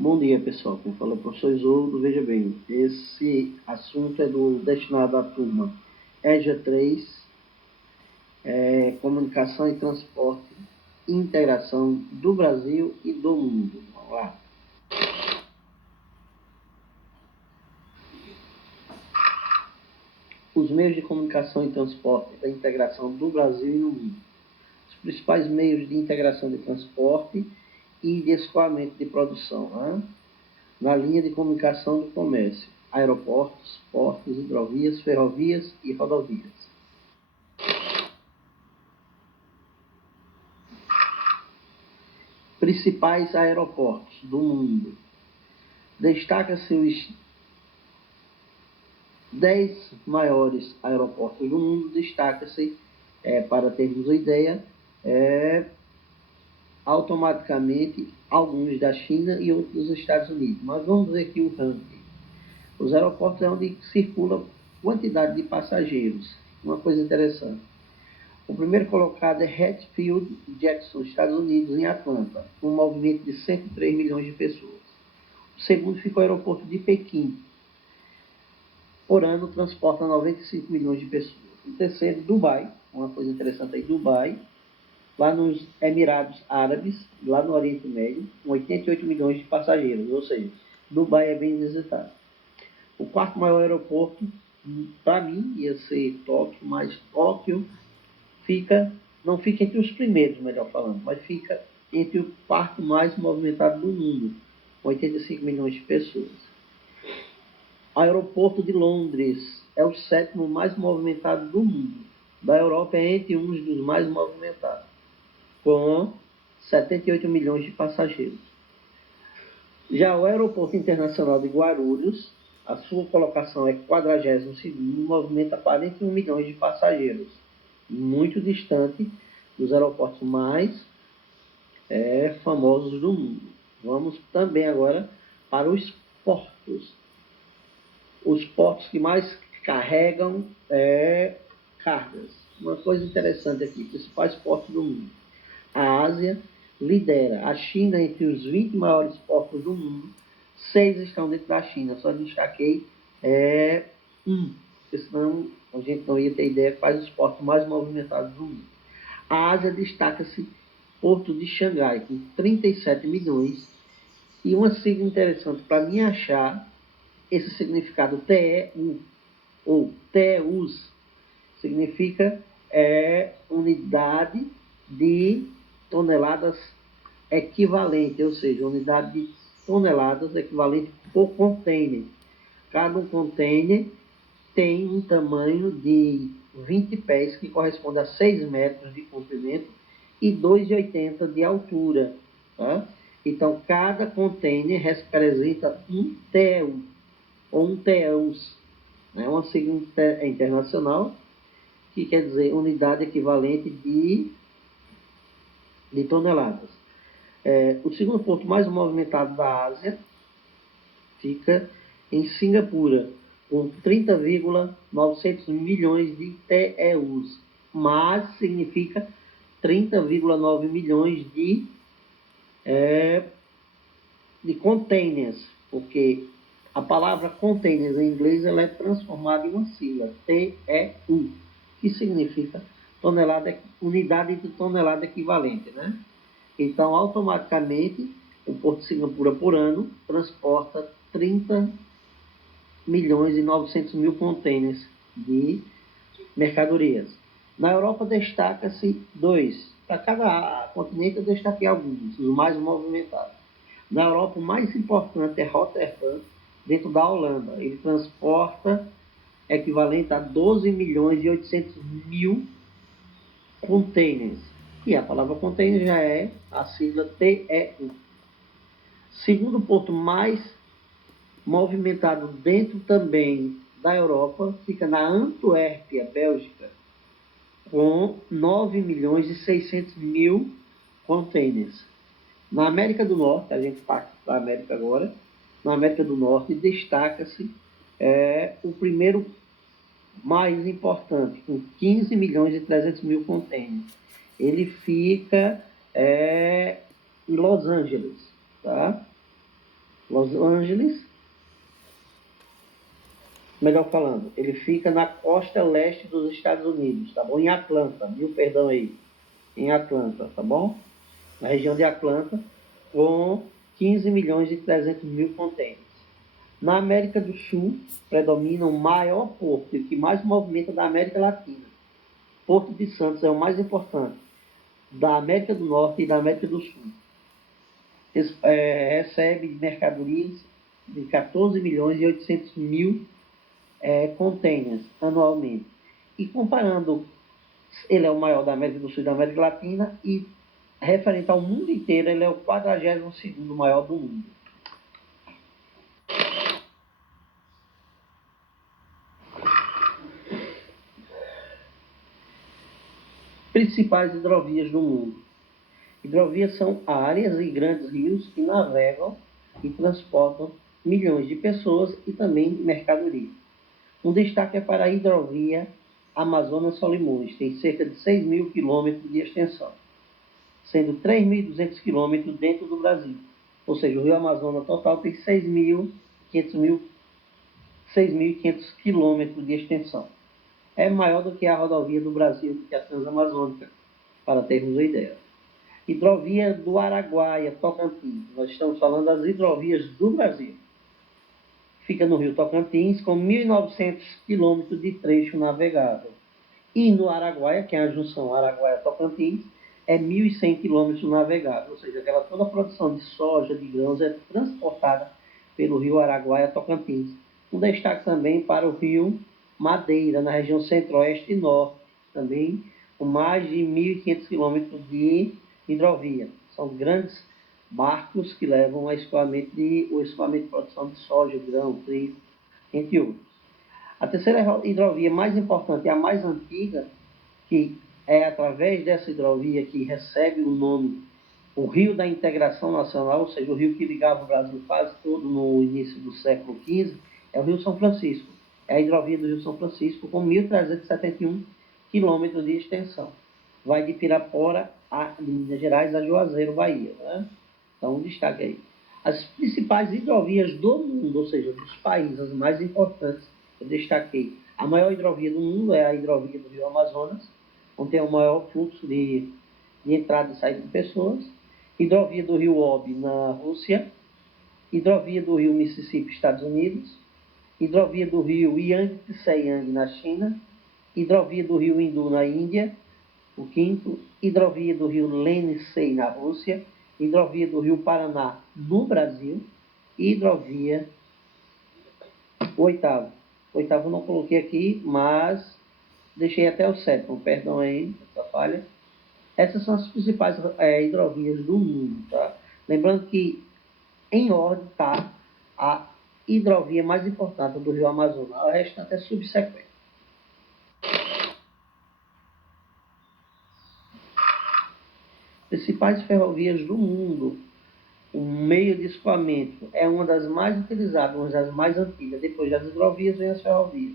Bom dia, pessoal. Quem fala é o professor Isoldo. Veja bem, esse assunto é destinado à turma EJA 3, Comunicação e Transporte e Integração do Brasil e do Mundo. Vamos lá. Os meios de comunicação e transporte da integração do Brasil e no mundo. Os principais meios de integração de transporte e de escoamento de produção, na linha de comunicação do comércio, aeroportos, portos, hidrovias, ferrovias e rodovias. Principais aeroportos do mundo. Destaca-se os 10 maiores aeroportos do mundo, destaca-se, para termos uma ideia, automaticamente alguns da China e outros dos Estados Unidos. Mas vamos ver aqui o ranking. Os aeroportos é onde circula quantidade de passageiros. Uma coisa interessante. O primeiro colocado é Hartsfield Jackson, Estados Unidos, em Atlanta, com um movimento de 103 milhões de pessoas. O segundo ficou o aeroporto de Pequim. Por ano, transporta 95 milhões de pessoas. O terceiro, Dubai, uma coisa interessante aí, Dubai, lá nos Emirados Árabes, lá no Oriente Médio, com 88 milhões de passageiros, ou seja, Dubai é bem visitado. O quarto maior aeroporto, para mim, ia ser Tóquio, mas Tóquio não fica entre os primeiros, melhor falando, mas fica entre o quarto mais movimentado do mundo, com 85 milhões de pessoas. O aeroporto de Londres é o sétimo mais movimentado do mundo. Da Europa é entre um dos mais movimentados, com 78 milhões de passageiros. Já o Aeroporto Internacional de Guarulhos, a sua colocação é 42º, movimenta 41 milhões de passageiros, muito distante dos aeroportos mais famosos do mundo. Vamos também agora para os portos. Os portos que mais carregam cargas. Uma coisa interessante aqui, principais portos do mundo. A Ásia lidera a China entre os 20 maiores portos do mundo. 6 estão dentro da China, só destaquei porque senão a gente não ia ter ideia quais os portos mais movimentados do mundo. A Ásia destaca-se Porto de Xangai, com 37 milhões. E uma sigla interessante para mim achar, esse significado TEU, ou TEUs, significa unidade de toneladas equivalente, ou seja, unidade de toneladas equivalente por container. Cada container tem um tamanho de 20 pés, que corresponde a 6 metros de comprimento e 2,80 de altura. Tá? Então, cada container representa um TEU, ou um TEUs. É uma sigla internacional, que quer dizer unidade equivalente de toneladas. O segundo ponto mais movimentado da Ásia fica em Singapura, com 30,900 milhões de TEUs, mas significa 30,9 milhões de containers, porque a palavra containers em inglês ela é transformada em uma sigla, TEU, que significa unidade de tonelada equivalente, né? Então, automaticamente, o Porto de Singapura, por ano, transporta 30 milhões e 900 mil containers de mercadorias. Na Europa, destaca-se 2. Para cada continente, eu destaquei alguns, os mais movimentados. Na Europa, o mais importante é Rotterdam, dentro da Holanda. Ele transporta equivalente a 12 milhões e 800 mil containers. E a palavra container já é a sigla TEU. Segundo ponto mais movimentado dentro também da Europa, fica na Antuérpia, Bélgica, com 9 milhões e 600 mil containers. Na América do Norte, a gente parte para a América agora, na América do Norte destaca-se o primeiro mais importante, com 15 milhões e 300 mil containers. Ele fica em Los Angeles, tá? Los Angeles, melhor falando, ele fica na costa leste dos Estados Unidos, tá bom? Em Atlanta, viu? Perdão aí. Em Atlanta, tá bom? Na região de Atlanta, com 15 milhões e 300 mil contêineres. Na América do Sul, predomina o maior porto e o que mais movimenta da América Latina. Porto de Santos é o mais importante da América do Norte e da América do Sul. Recebe mercadorias de 14 milhões e 800 mil containers anualmente. E comparando, ele é o maior da América do Sul e da América Latina e referente ao mundo inteiro, ele é o 42º maior do mundo. Principais hidrovias do mundo. Hidrovias são áreas e grandes rios que navegam e transportam milhões de pessoas e também mercadorias. Um destaque é para a hidrovia Amazonas-Solimões, tem cerca de 6 mil quilômetros de extensão, sendo 3.200 quilômetros dentro do Brasil. Ou seja, o rio Amazonas total tem 6.500 quilômetros de extensão. É maior do que a rodovia do Brasil, que é a Transamazônica, para termos uma ideia. Hidrovia do Araguaia, Tocantins. Nós estamos falando das hidrovias do Brasil. Fica no rio Tocantins, com 1.900 quilômetros de trecho navegável. E no Araguaia, que é a junção Araguaia-Tocantins, é 1.100 quilômetros navegável. Ou seja, toda a produção de soja, de grãos, é transportada pelo rio Araguaia-Tocantins. Um destaque também para o rio Madeira, na região centro-oeste e norte, também com mais de 1.500 quilômetros de hidrovia. São grandes barcos que levam o escoamento de produção de soja, grão, trigo, entre outros. A terceira hidrovia mais importante e a mais antiga, que é através dessa hidrovia que recebe o nome o Rio da Integração Nacional, ou seja, o rio que ligava o Brasil quase todo no início do século XV, é o Rio São Francisco. É a hidrovia do Rio São Francisco, com 1.371 quilômetros de extensão. Vai de Pirapora, de Minas Gerais, a Juazeiro, Bahia. Né? Então, um destaque aí. As principais hidrovias do mundo, ou seja, dos países, as mais importantes, eu destaquei. A maior hidrovia do mundo é a hidrovia do Rio Amazonas, onde tem o maior fluxo de entrada e saída de pessoas. Hidrovia do Rio Obi, na Rússia. Hidrovia do Rio Mississippi, Estados Unidos. Hidrovia do Rio Yangtze-Yang, na China. Hidrovia do Rio Hindu, na Índia. O quinto, hidrovia do Rio Lenissei, na Rússia. Hidrovia do Rio Paraná, no Brasil. E hidrovia, oitavo. Oitavo eu não coloquei aqui, mas deixei até o sétimo, perdão aí, essa falha. Essas são as principais hidrovias do mundo, tá? Lembrando que, em ordem, está a hidrovia mais importante do Rio Amazonas. O restante é subsequente. Principais ferrovias do mundo. O meio de escoamento é uma das mais utilizadas, uma das mais antigas. Depois das hidrovias vem as ferrovias.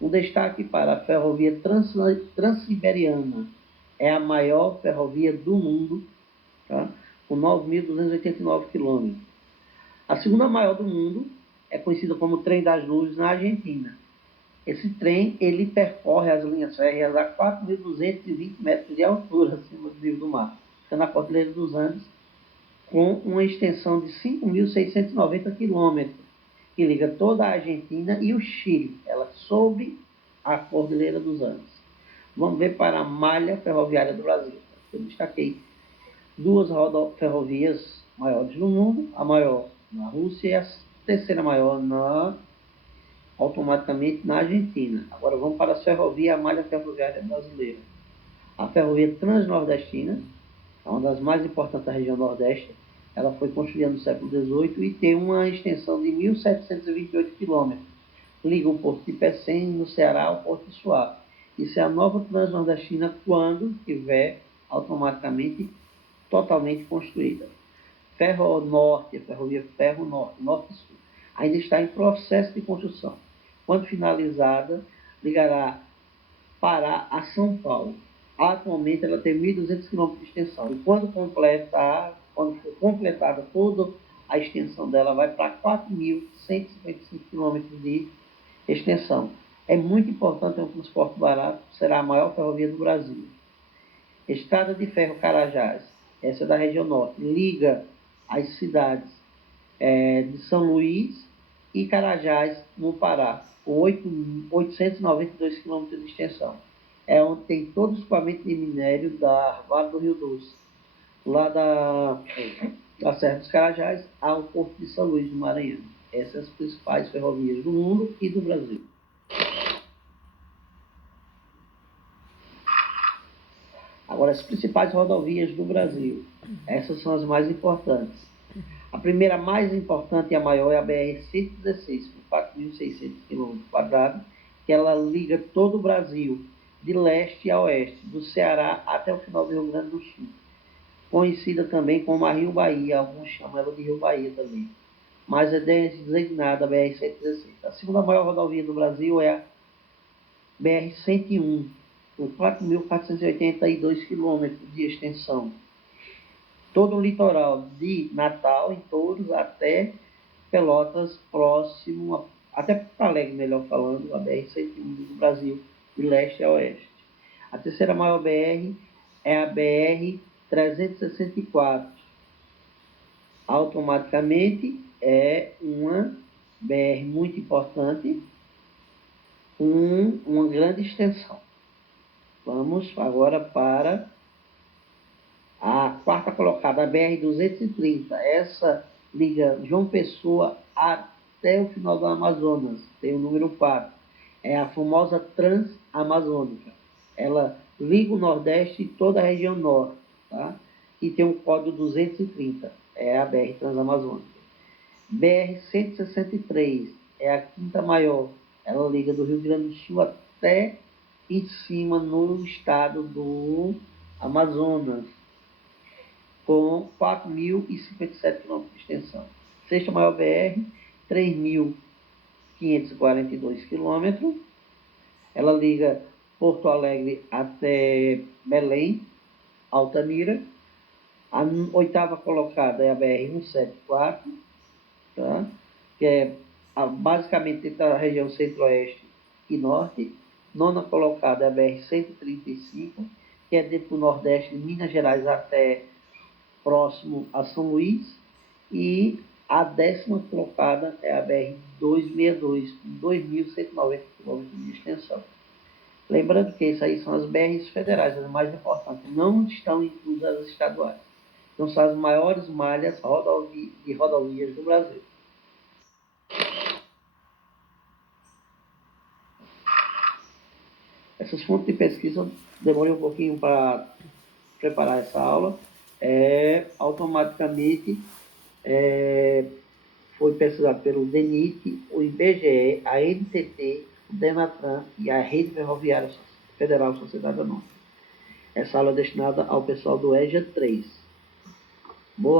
Um destaque para a ferrovia Transiberiana. É a maior ferrovia do mundo, tá? Com 9.289 quilômetros. A segunda maior do mundo é conhecida como Trem das Luzes, na Argentina. Esse trem, ele percorre as linhas férreas a 4.220 metros de altura acima do nível do mar. Fica na Cordilheira dos Andes, com uma extensão de 5.690 quilômetros, que liga toda a Argentina e o Chile, ela sobre a Cordilheira dos Andes. Vamos ver para a malha ferroviária do Brasil. Eu destaquei duas ferrovias maiores do mundo, a maior na Rússia e a terceira maior automaticamente na Argentina. Agora vamos para a ferrovia, a malha ferroviária brasileira. A ferrovia Transnordestina, é uma das mais importantes da região Nordeste. Ela foi construída no século XVIII e tem uma extensão de 1.728 quilômetros. Liga o Porto de Pecém, no Ceará, ao Porto de Suape. Isso é a nova Transnordestina quando estiver automaticamente totalmente construída. Ferro Norte, a ferrovia Ferro Norte, Norte e Sul, ainda está em processo de construção. Quando finalizada, ligará Pará a São Paulo. Atualmente ela tem 1.200 km de extensão. E quando for completada toda a extensão dela vai para 4.155 quilômetros de extensão. É muito importante, é um transporte barato, será a maior ferrovia do Brasil. Estrada de Ferro Carajás, essa é da região norte, liga as cidades de São Luís e Carajás, no Pará, com 892 quilômetros de extensão. É onde tem todo o escoamento de minério da Vale do Rio Doce, lá da Serra dos Carajás ao Porto de São Luís, do Maranhão. Essas são as principais ferrovias do mundo e do Brasil. Agora, as principais rodovias do Brasil. Essas são as mais importantes. A primeira mais importante e a maior é a BR-116, com 4.600 km², que ela liga todo o Brasil, de leste a oeste, do Ceará até o final do Rio Grande do Sul. Conhecida também como a Rio Bahia, alguns chamam ela de Rio Bahia também, mas é designada a BR-116. A segunda maior rodovia do Brasil é a BR-101, com 4.482 km de extensão. Todo o litoral de Natal, em Touros, até Pelotas, próximo, até Porto Alegre, melhor falando, a BR-101 do Brasil, de leste a oeste. A terceira maior BR é a BR-364. Automaticamente é uma BR muito importante, com uma grande extensão. Vamos agora para a quarta colocada, a BR-230. Essa liga João Pessoa até o final do Amazonas, tem o número 4. É a famosa Transamazônica. Ela liga o Nordeste e toda a região Norte, tá? E tem o código 230, é a BR Transamazônica. BR-163 é a quinta maior. Ela liga do Rio Grande do Sul até em cima no estado do Amazonas, com 4.057 km de extensão. Sexta maior BR, 3.542 km. Ela liga Porto Alegre até Belém, Altamira. A oitava colocada é a BR-174, tá? Que é basicamente entre a região centro-oeste e norte. Nona colocada é a BR-135, que é dentro do Nordeste de Minas Gerais até próximo a São Luís, e a décima colocada é a BR-262, com 2.190 km de extensão. Lembrando que isso aí são as BRs federais, as mais importantes, não estão inclusas as estaduais. Então são as maiores malhas de rodovias do Brasil. Essas fontes de pesquisa, demorei um pouquinho para preparar essa aula, automaticamente foi pesquisado pelo DENIT, o IBGE, a NTT, o DENATRAN e a Rede Ferroviária Federal Sociedade Anônima. Essa aula é destinada ao pessoal do EJA 3. Boa